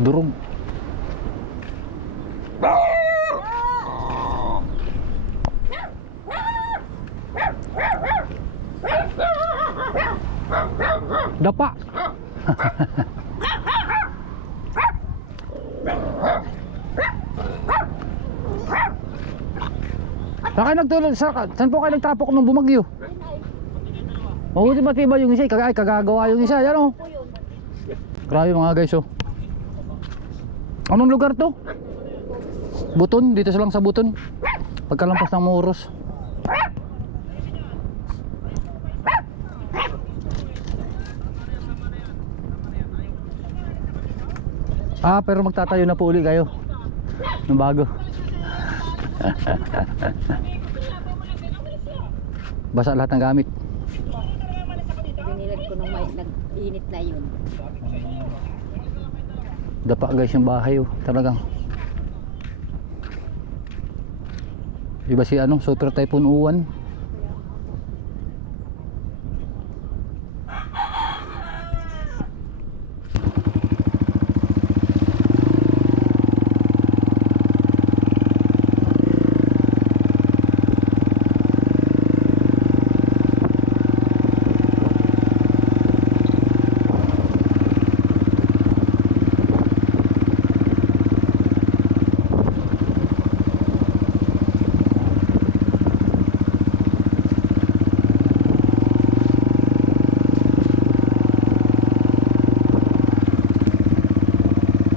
Durog. Dapa. Saan kayo nagtulog? Saan po kayo nagtapok nung bumagyo? Mabuti matibay yung isa. Ay, kagagawa yung isa. Yan o. Grabe mga guys oh. Anong lugar to? Buton, dito lang sa Buton. Pagkalampas ng Muros. Ah, pero magtatayo na po uli kayo ng bago. Basa lahat ng gamit. Binilad ko nung nag-init na yun. Dapa guys yung bahay oh, talagang. Iba si ano, Super Typhoon Uwan.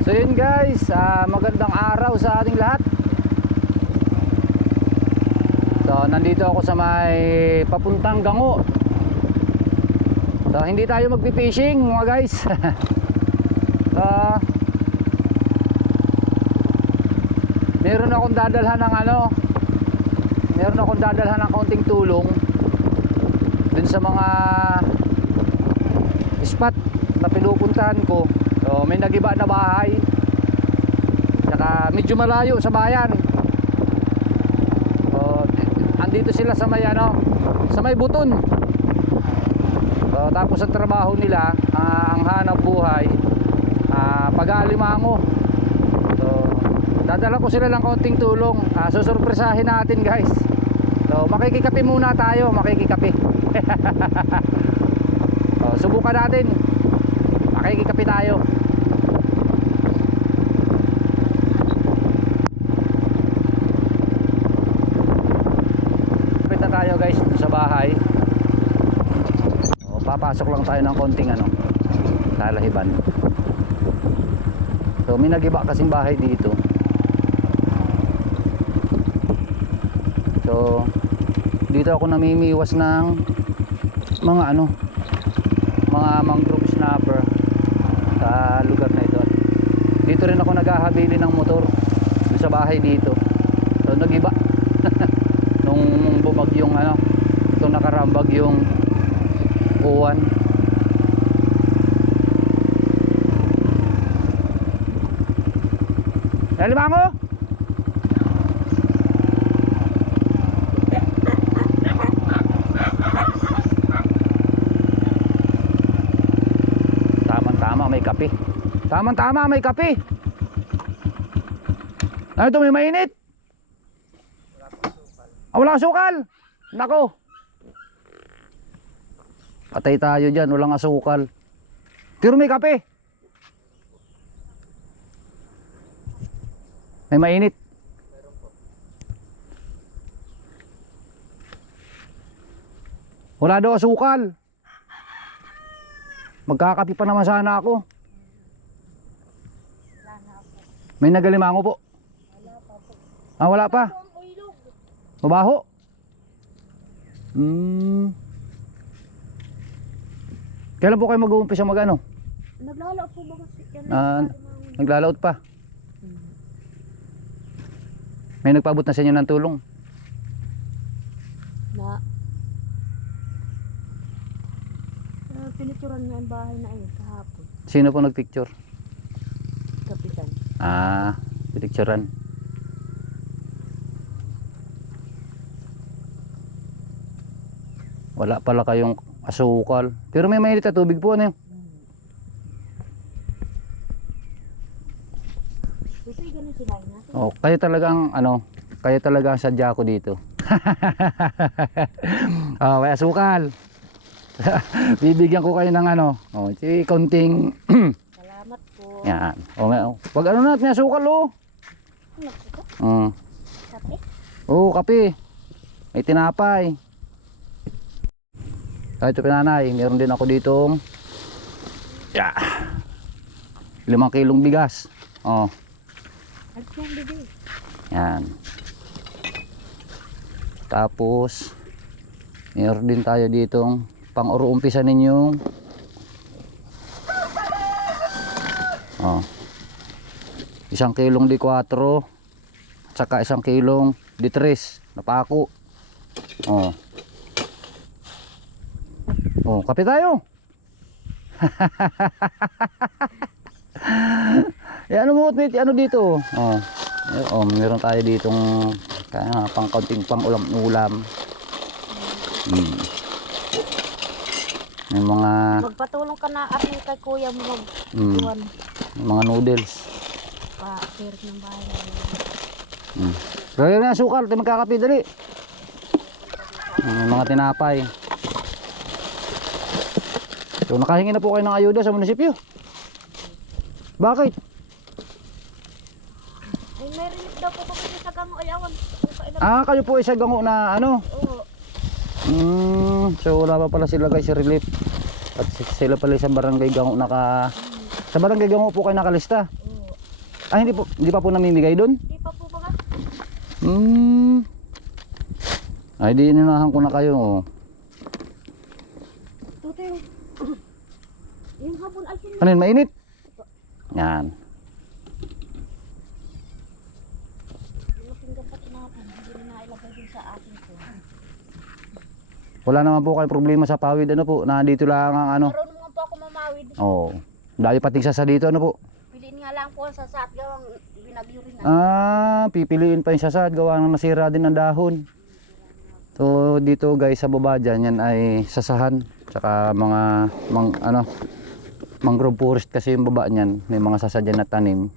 So yun guys, magandang araw sa ating lahat. So nandito ako sa may papuntang Gango. So hindi tayo magpi-fishing mga guys. Meron akong dadalhan ng meron akong dadalhan ng kaunting tulong dun sa mga spot na pinupuntahan ko. So may nagiba na bahay. Saka medyo malayo sa bayan. So andito sila sa may sa may Buton. So tapos ang trabaho nila, ang hanap buhay, pag-aalimango. So dadala ko sila ng konting tulong. Susurpresahin natin guys. So makikikape muna tayo, makikikape. So subukan natin. Makikikape tayo. Kapit na tayo guys sa bahay. O, papasok lang tayo ng konting lalahiban. So may nagiba kasing bahay dito. So dito ako namimiwas ng mga mga mangrove snapper sa lugar na ito. Dito rin ako naghahabili ng motor sa bahay dito. So nagiba nung bumagyong itong nakarambag yung uwan. Nalimango? Tama may kape. Tama may kape. Ano ito, may mainit? Walang asukal. Nako. Patay tayo dyan, walang asukal. Pero may kape. May mainit. Wala daw asukal. Magkakapi pa naman sana ako. May nagalimango po. Wala pa. Mabaho. Kailan po kayo mag-uumpisa Naglalaot po ba kasi? Naglalaot pa. May nagpaabot na sa inyo ng tulong? Pinituran nga ang bahay na ayun kahapon. Sino po nagpicture? Kapitan. Pinicturean. Wala pala kayong asukal. Pero may mainit na tubig po, Kasi ganun sila natin. Oh, kayo talagang ano, kayo talaga ang sadya ko dito. Oh, may asukal. Bibigyan ko kayo ng ano, oh, si konting Salamat po. yan. Oh, wag ano na, may asukal oh. Ano po ito? Kape? Oo, kape. May tinapay. Kahit ito pinanay, meron din ako ditong 5 kilong bigas. Oh, At yan, bebe. yan. Tapos meron din tayo ditong pang-uruumpisa ninyong oh, 1 kilong D4 tsaka 1 kilong D3 na pako. Oh. Oh, kape tayo. Ano mo ano dito? Oh. Oh, meron tayo ditong pang kaunting pang ulam. May mga Magpatulong ka na aring kay kuya mo mag-iwan. mga noodles. Pa-share ng bahay namin. Kaya na sukal, tayo magkakape dali. May mga tinapay. So nakahingi na po kayo ng ayuda sa munisipyo. Bakit? Ay, may relief daw po kami sa Gango Ayawan. Kayo po isa gango na ano? Oo. So wala pa pala sila guys sa relief. At sila pala sa barangay gango sa barangay gango po kayo nakalista. Oo. Hindi pa po namimigay doon? Hindi pa po ba? Ay di inunahan ko na kayo. Oh. Tuto yung hapon alpin Ano yun, mainit? Yan. yung pinggan pati natin. Hindi na ilagay din sa atin po. Wala naman po kayo problema sa pawid ano po. Nandito lang ang ano. Marunong naman po ako mamawid. Oo. Dahil pating sa dito ano po. Piliin nga lang po sa saat gawang binagyo rin. Pipiliin pa yung sasad. Gawa ng nasira din ng dahon. So dito guys sa baba dyan, yan ay sasahan. Tsaka mga mangrove forest kasi yung baba niyan. May mga sasad dyan na tanim.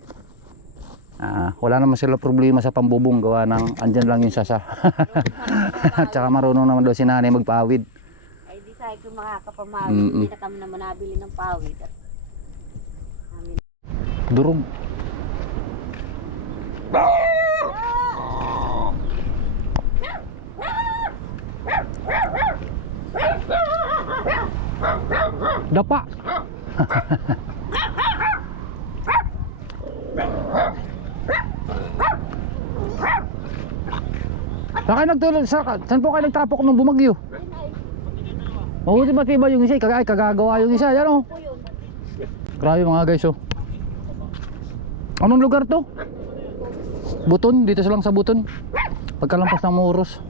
Wala naman sila problema sa pambubong. Gawa ng andyan lang yung sasa. Tsaka marunong naman daw si nanay magpawid. Ay di sa akin makakapamawid. Hindi na kami naman nabili ng pawid. Durog. Dapa. Saan nagtulog? Saan po kayo nagtapok nung bumagyo? Oo, di ba tiba yung isa? Kagagawa yung isa. Yan o. Grabe mga guys oh. Anong lugar to? Buton, dito lang sa Buton. Pagkalampas ng Muros.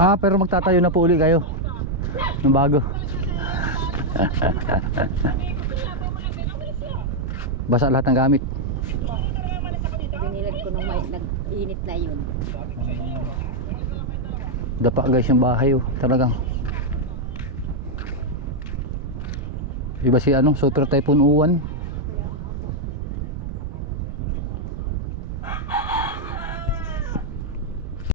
Pero magtatayo na po uli kayo ng bago. Basa lahat ng gamit. Binilad ko nung nag-init na yun. Dapa guys yung bahay oh, talagang. Iba si Super Typhoon Uwan.